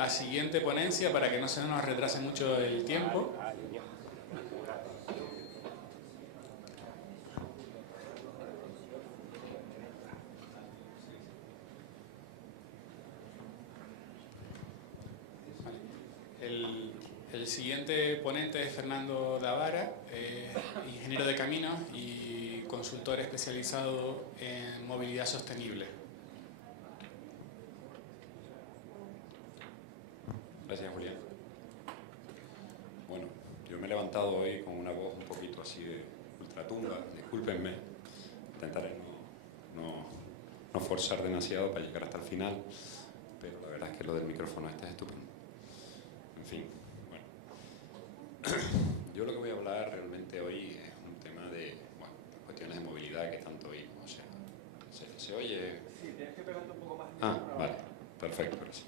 la siguiente ponencia para que no se nos retrase mucho el tiempo. El siguiente ponente es Fernando Davara, ingeniero de caminos y consultor especializado en movilidad sostenible. Gracias, Julián. Bueno, yo me he levantado hoy con una voz un poquito así de ultratumba, discúlpenme, intentaré no forzar demasiado para llegar hasta el final, pero la verdad es que lo del micrófono este es estupendo. En fin, bueno, yo lo que voy a hablar realmente hoy es un tema de, bueno, cuestiones de movilidad que tanto oímos, o sea, ¿se oye? Sí, tienes que pegarte un poco más. Vale, perfecto, gracias.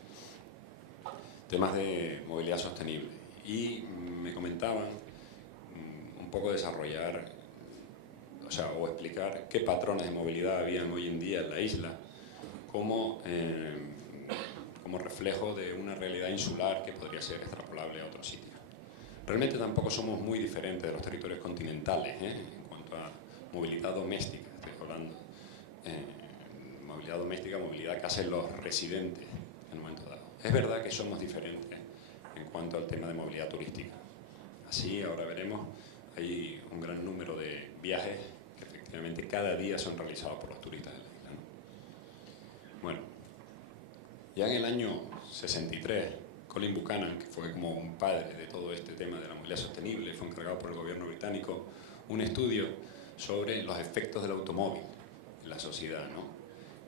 Temas de movilidad sostenible. Y me comentaban un poco desarrollar, o explicar qué patrones de movilidad habían hoy en día en la isla como reflejo de una realidad insular que podría ser extrapolable a otros sitios. Realmente tampoco somos muy diferentes de los territorios continentales, en cuanto a movilidad doméstica, estoy hablando. Movilidad doméstica, movilidad que hacen los residentes en un momento dado. Es verdad que somos diferentes en cuanto al tema de movilidad turística. Así, ahora veremos, hay un gran número de viajes que efectivamente cada día son realizados por los turistas de la isla, ¿no? Bueno, ya en el año 63, Colin Buchanan, que fue como un padre de todo este tema de la movilidad sostenible, fue encargado por el gobierno británico un estudio sobre los efectos del automóvil en la sociedad, ¿no?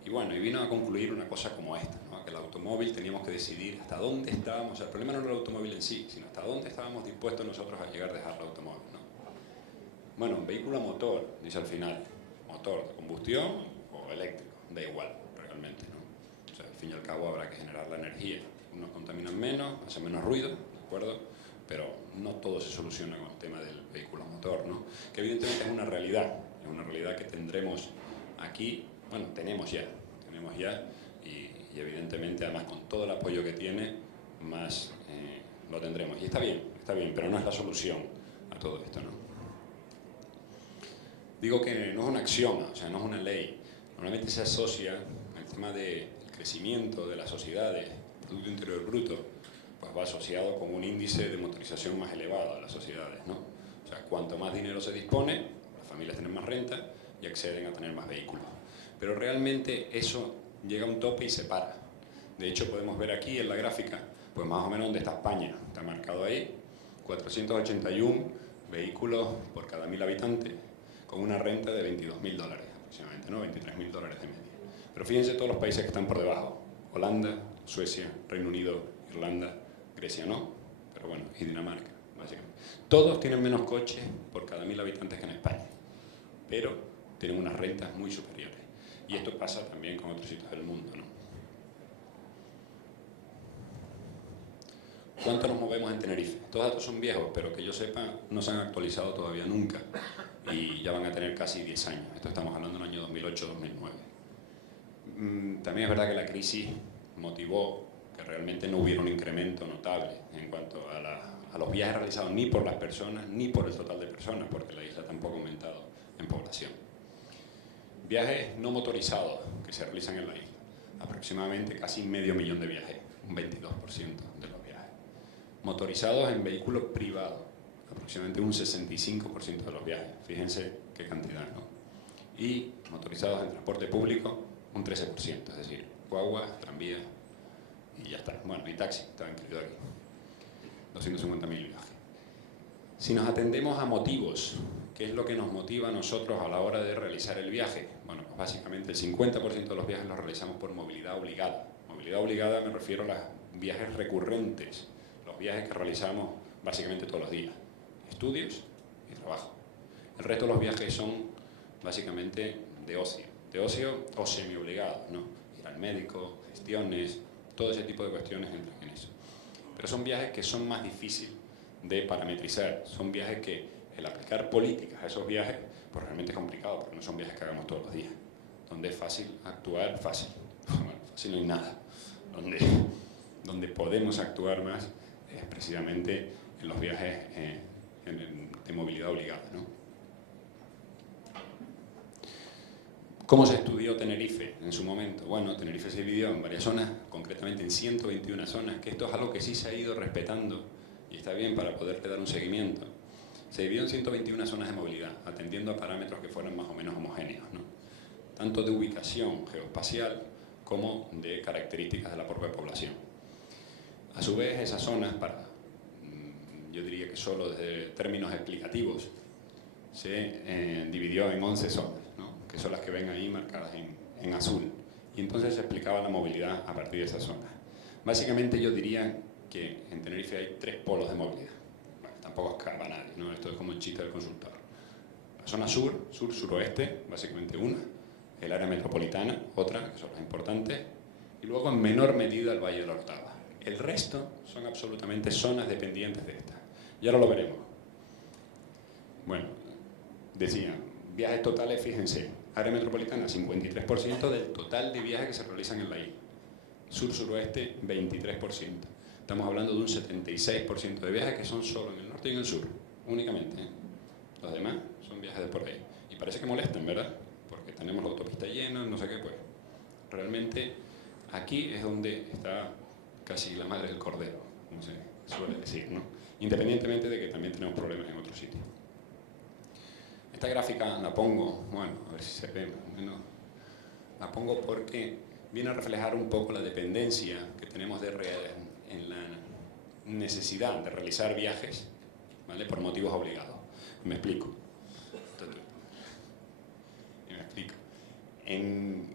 Y bueno, y vino a concluir una cosa como esta, ¿no? Que el automóvil teníamos que decidir hasta dónde estábamos, o sea, el problema no era el automóvil en sí, sino hasta dónde estábamos dispuestos nosotros a llegar a dejar el automóvil, ¿no? Bueno, un vehículo a motor, dice al final, motor de combustión o eléctrico, da igual, realmente, ¿no? O sea, al fin y al cabo habrá que generar la energía. Unos contaminan menos, hacen menos ruido, ¿de acuerdo? Pero no todo se soluciona con el tema del vehículo a motor, ¿no? Que evidentemente es una realidad que tendremos aquí. Bueno, tenemos ya y evidentemente además con todo el apoyo que tiene más lo tendremos y está bien, pero no es la solución a todo esto, ¿no? Digo que no es una axioma, o sea, no es una ley. Normalmente se asocia el tema del crecimiento de las sociedades, Producto Interior Bruto, pues va asociado con un índice de motorización más elevado de las sociedades, ¿no? O sea, cuanto más dinero se dispone, las familias tienen más renta y acceden a tener más vehículos. Pero realmente eso llega a un tope y se para. De hecho, podemos ver aquí en la gráfica, pues más o menos donde está España. Está marcado ahí, 481 vehículos por cada 1000 habitantes, con una renta de $22.000 aproximadamente, ¿no? $23.000 de media. Pero fíjense todos los países que están por debajo. Holanda, Suecia, Reino Unido, Irlanda, Grecia no, pero bueno, y Dinamarca, básicamente. Todos tienen menos coches por cada 1000 habitantes que en España, pero tienen unas rentas muy superiores. Y esto pasa también con otros sitios del mundo, ¿no? ¿Cuánto nos movemos en Tenerife? Todos datos son viejos, pero que yo sepa, no se han actualizado todavía nunca. Y ya van a tener casi 10 años. Esto estamos hablando del año 2008-2009. También es verdad que la crisis motivó que realmente no hubiera un incremento notable en cuanto a los viajes realizados ni por las personas ni por el total de personas, porque la isla tampoco ha aumentado en población. Viajes no motorizados que se realizan en la isla, aproximadamente casi 500.000 de viajes, un 22% de los viajes. Motorizados en vehículos privados, aproximadamente un 65% de los viajes, fíjense qué cantidad, ¿no? Y motorizados en transporte público, un 13%, es decir, guagua, tranvía y ya está. Bueno, y taxi, está incluido aquí, 250.000 viajes. Si nos atendemos a motivos, ¿qué es lo que nos motiva a nosotros a la hora de realizar el viaje? Bueno, pues básicamente el 50% de los viajes los realizamos por movilidad obligada. Movilidad obligada me refiero a los viajes recurrentes, los viajes que realizamos básicamente todos los días, estudios y trabajo. El resto de los viajes son básicamente de ocio o semi-obligados, ¿no? Ir al médico, gestiones, todo ese tipo de cuestiones entran en eso. Pero son viajes que son más difíciles de parametrizar, son viajes que el aplicar políticas a esos viajes, pues realmente es complicado, porque no son viajes que hagamos todos los días. Donde es fácil actuar, fácil. Bueno, fácil no hay nada. Donde podemos actuar más es precisamente en los viajes de movilidad obligada, ¿no? ¿Cómo se estudió Tenerife en su momento? Bueno, Tenerife se dividió en varias zonas, concretamente en 121 zonas, que esto es algo que sí se ha ido respetando y está bien para poderle dar un seguimiento. Se dividió en 121 zonas de movilidad, atendiendo a parámetros que fueran más o menos homogéneos, ¿no? Tanto de ubicación geoespacial como de características de la propia población. A su vez, esas zonas, yo diría que solo desde términos explicativos, se dividió en 11 zonas, ¿no? Que son las que ven ahí marcadas en azul. Y entonces se explicaba la movilidad a partir de esas zonas. Básicamente yo diría que en Tenerife hay 3 polos de movilidad. Bueno, tampoco escapa nadie, ¿no? Esto es como el chiste del consultor. La zona sur, suroeste, básicamente una. El área metropolitana, otra, que son las importantes. Y luego en menor medida el Valle de la Orotava. El resto son absolutamente zonas dependientes de esta. Y ahora lo veremos. Bueno, decía, viajes totales, fíjense, área metropolitana 53% del total de viajes que se realizan en la isla. Sur-suroeste 23%. Estamos hablando de un 76% de viajes que son solo en el norte y en el sur, únicamente, ¿eh? Los demás son viajes de por ahí. Y parece que molestan, ¿verdad? Porque tenemos la autopista llena, no sé qué, pues. Realmente aquí es donde está casi la madre del cordero, como se suele decir, ¿no? Independientemente de que también tenemos problemas en otros sitios. Esta gráfica la pongo, bueno, a ver si se ve, ¿no? La pongo porque viene a reflejar un poco la dependencia que tenemos en la necesidad de realizar viajes, ¿vale? Por motivos obligados. Me explico. En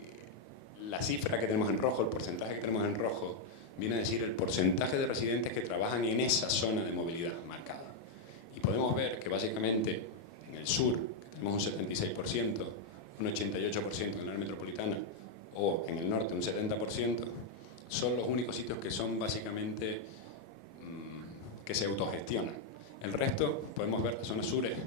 la cifra que tenemos en rojo, el porcentaje que tenemos en rojo, viene a decir el porcentaje de residentes que trabajan en esa zona de movilidad marcada. Y podemos ver que básicamente en el sur tenemos un 76%, un 88% en la área metropolitana, o en el norte un 70%, son los únicos sitios que son básicamente que se autogestionan. El resto, podemos ver, la zona sur es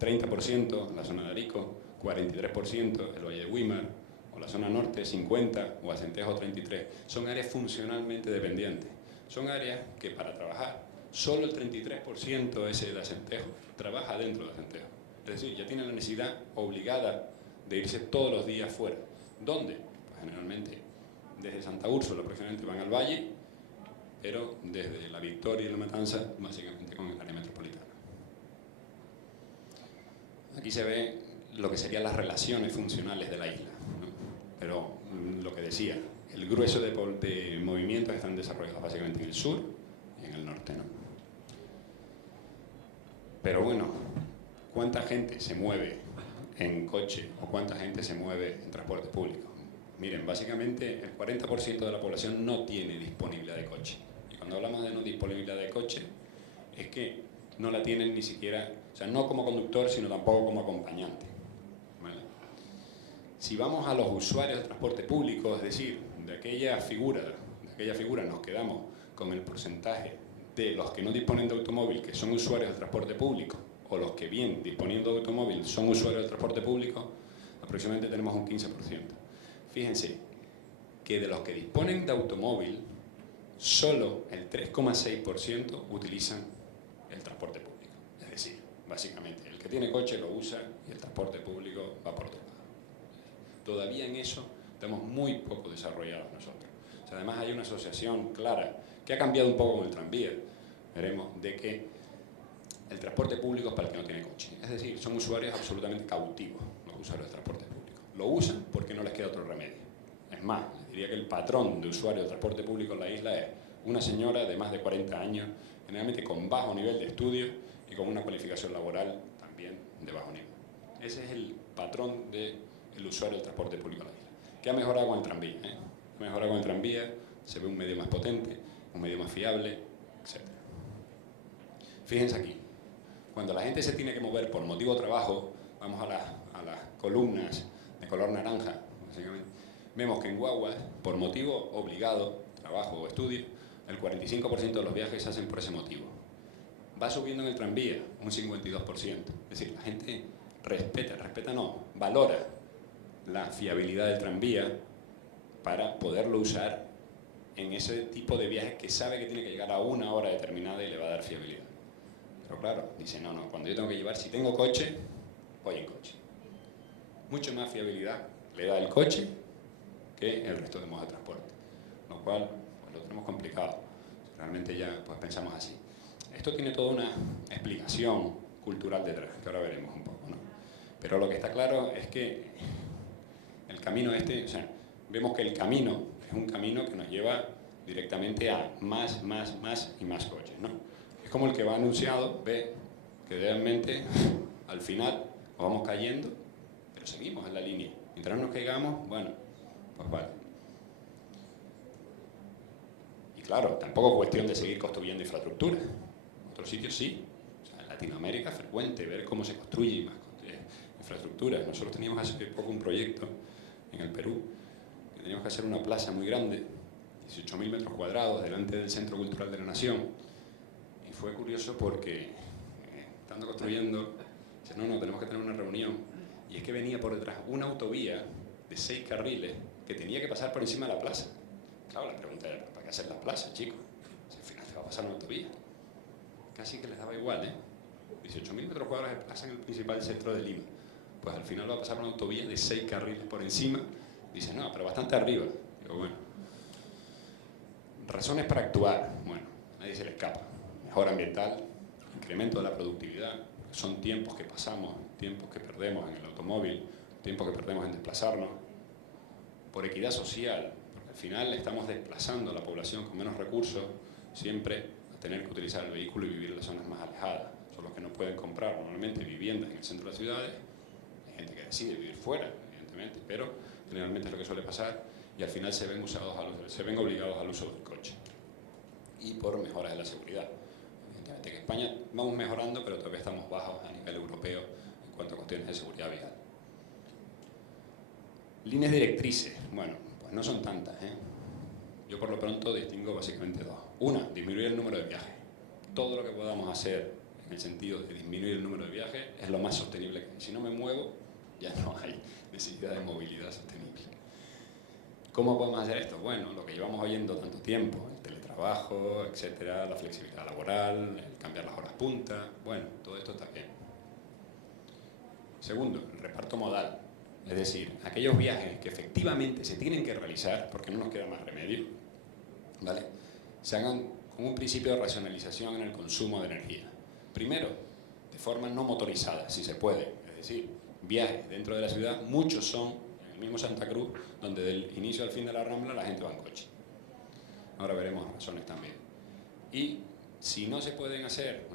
30%, la zona de Arico, 43%, el Valle de Güímar, o la zona norte, 50%, o Acentejo, 33%. Son áreas funcionalmente dependientes. Son áreas que para trabajar, solo el 33% ese de Acentejo trabaja dentro de Acentejo. Es decir, ya tienen la necesidad obligada de irse todos los días fuera. ¿Dónde? Pues generalmente desde Santa Úrsula aproximadamente van al valle, pero desde La Victoria y La Matanza básicamente con el área metropolitana. Aquí se ve lo que serían las relaciones funcionales de la isla, ¿no? Pero lo que decía, el grueso de movimientos están desarrollados básicamente en el sur y en el norte, ¿no? Pero bueno, ¿cuánta gente se mueve en coche o cuánta gente se mueve en transporte público? Miren, básicamente el 40% de la población no tiene disponibilidad de coche. Y cuando hablamos de no disponibilidad de coche, es que no la tienen ni siquiera, o sea, no como conductor, sino tampoco como acompañante, ¿vale? Si vamos a los usuarios del transporte público, es decir, de aquella figura nos quedamos con el porcentaje de los que no disponen de automóvil, que son usuarios del transporte público, o los que bien disponiendo de automóvil son usuarios del transporte público, aproximadamente tenemos un 15%. Fíjense que de los que disponen de automóvil, solo el 3,6% utilizan el transporte público. Es decir, básicamente, el que tiene coche lo usa y el transporte público va por otro lado. Todavía en eso estamos muy poco desarrollados nosotros. O sea, además hay una asociación clara que ha cambiado un poco con el tranvía, veremos, de que el transporte público es para el que no tiene coche. Es decir, son usuarios absolutamente cautivos, los usuarios del transporte público. Lo usan porque no les queda otro remedio. Es más, les diría que el patrón de usuarios del transporte público en la isla es una señora de más de 40 años, generalmente con bajo nivel de estudio y con una cualificación laboral también de bajo nivel. Ese es el patrón del usuario del transporte público en la isla. ¿Qué ha mejorado con el tranvía? Ha mejorado con el tranvía, se ve un medio más potente, un medio más fiable, etc. Fíjense aquí, cuando la gente se tiene que mover por motivo de trabajo, vamos a las columnas de color naranja, básicamente, vemos que en guaguas, por motivo obligado, trabajo o estudio, el 45% de los viajes se hacen por ese motivo. Va subiendo en el tranvía un 52%. Es decir, la gente valora la fiabilidad del tranvía para poderlo usar en ese tipo de viajes que sabe que tiene que llegar a una hora determinada y le va a dar fiabilidad. Pero claro, dice, no, cuando yo tengo que llevar, si tengo coche, voy en coche. Mucho más fiabilidad le da el coche que el resto de modos de transporte. Lo cual, pues lo tenemos complicado. Realmente ya pues pensamos así. Esto tiene toda una explicación cultural detrás, que ahora veremos un poco, ¿no? Pero lo que está claro es que el camino este, o sea, vemos que el camino es un camino que nos lleva directamente a más y más coches, ¿no? Es como el que va anunciado, ve que realmente al final nos vamos cayendo, pero seguimos en la línea. Mientras no nos caigamos, bueno, pues vale. Y claro, tampoco es cuestión de seguir construyendo infraestructura. En otros sitios sí. O sea, en Latinoamérica es frecuente ver cómo se construye más infraestructura. Nosotros teníamos hace poco un proyecto en el Perú, que teníamos que hacer una plaza muy grande, 18.000 metros cuadrados, delante del Centro Cultural de la Nación. Y fue curioso porque, estando construyendo, dice, no, tenemos que tener una reunión. Y es que venía por detrás una autovía de 6 carriles que tenía que pasar por encima de la plaza. Claro, la pregunta era, ¿para qué hacer la plaza, chicos? Si al final te va a pasar una autovía. Casi que les daba igual, ¿eh? 18.000 metros cuadrados de plaza en el principal centro de Lima. Pues al final va a pasar una autovía de 6 carriles por encima. Dice, no, pero bastante arriba. Digo, bueno. Razones para actuar. Bueno, nadie se le escapa. Mejora ambiental, incremento de la productividad. Son tiempos que pasamos, tiempos que perdemos en el automóvil, tiempos que perdemos en desplazarnos. Por equidad social, porque al final estamos desplazando a la población con menos recursos siempre a tener que utilizar el vehículo y vivir en las zonas más alejadas. Son los que no pueden comprar normalmente viviendas en el centro de las ciudades. Hay gente que decide vivir fuera, evidentemente, pero generalmente es lo que suele pasar y al final se ven obligados al uso del coche. Y por mejoras de la seguridad. Evidentemente que en España vamos mejorando, pero todavía estamos bajos a nivel europeo en cuanto a cuestiones de seguridad vial. Líneas directrices, bueno, pues no son tantas, ¿eh? Yo por lo pronto distingo básicamente dos. Una, disminuir el número de viajes. Todo lo que podamos hacer en el sentido de disminuir el número de viajes es lo más sostenible que hay. Si no me muevo, ya no hay necesidad de movilidad sostenible. ¿Cómo podemos hacer esto? Bueno, lo que llevamos oyendo tanto tiempo, el teletrabajo, etcétera, la flexibilidad laboral, el cambiar las horas punta, bueno, todo esto está bien. Segundo, el reparto modal. Es decir, aquellos viajes que efectivamente se tienen que realizar, porque no nos queda más remedio, ¿vale? Se hagan con un principio de racionalización en el consumo de energía. Primero, de forma no motorizada, si se puede. Es decir, viajes dentro de la ciudad, muchos son en el mismo Santa Cruz, donde del inicio al fin de la Rambla la gente va en coche. Ahora veremos razones también. Y si no se pueden hacer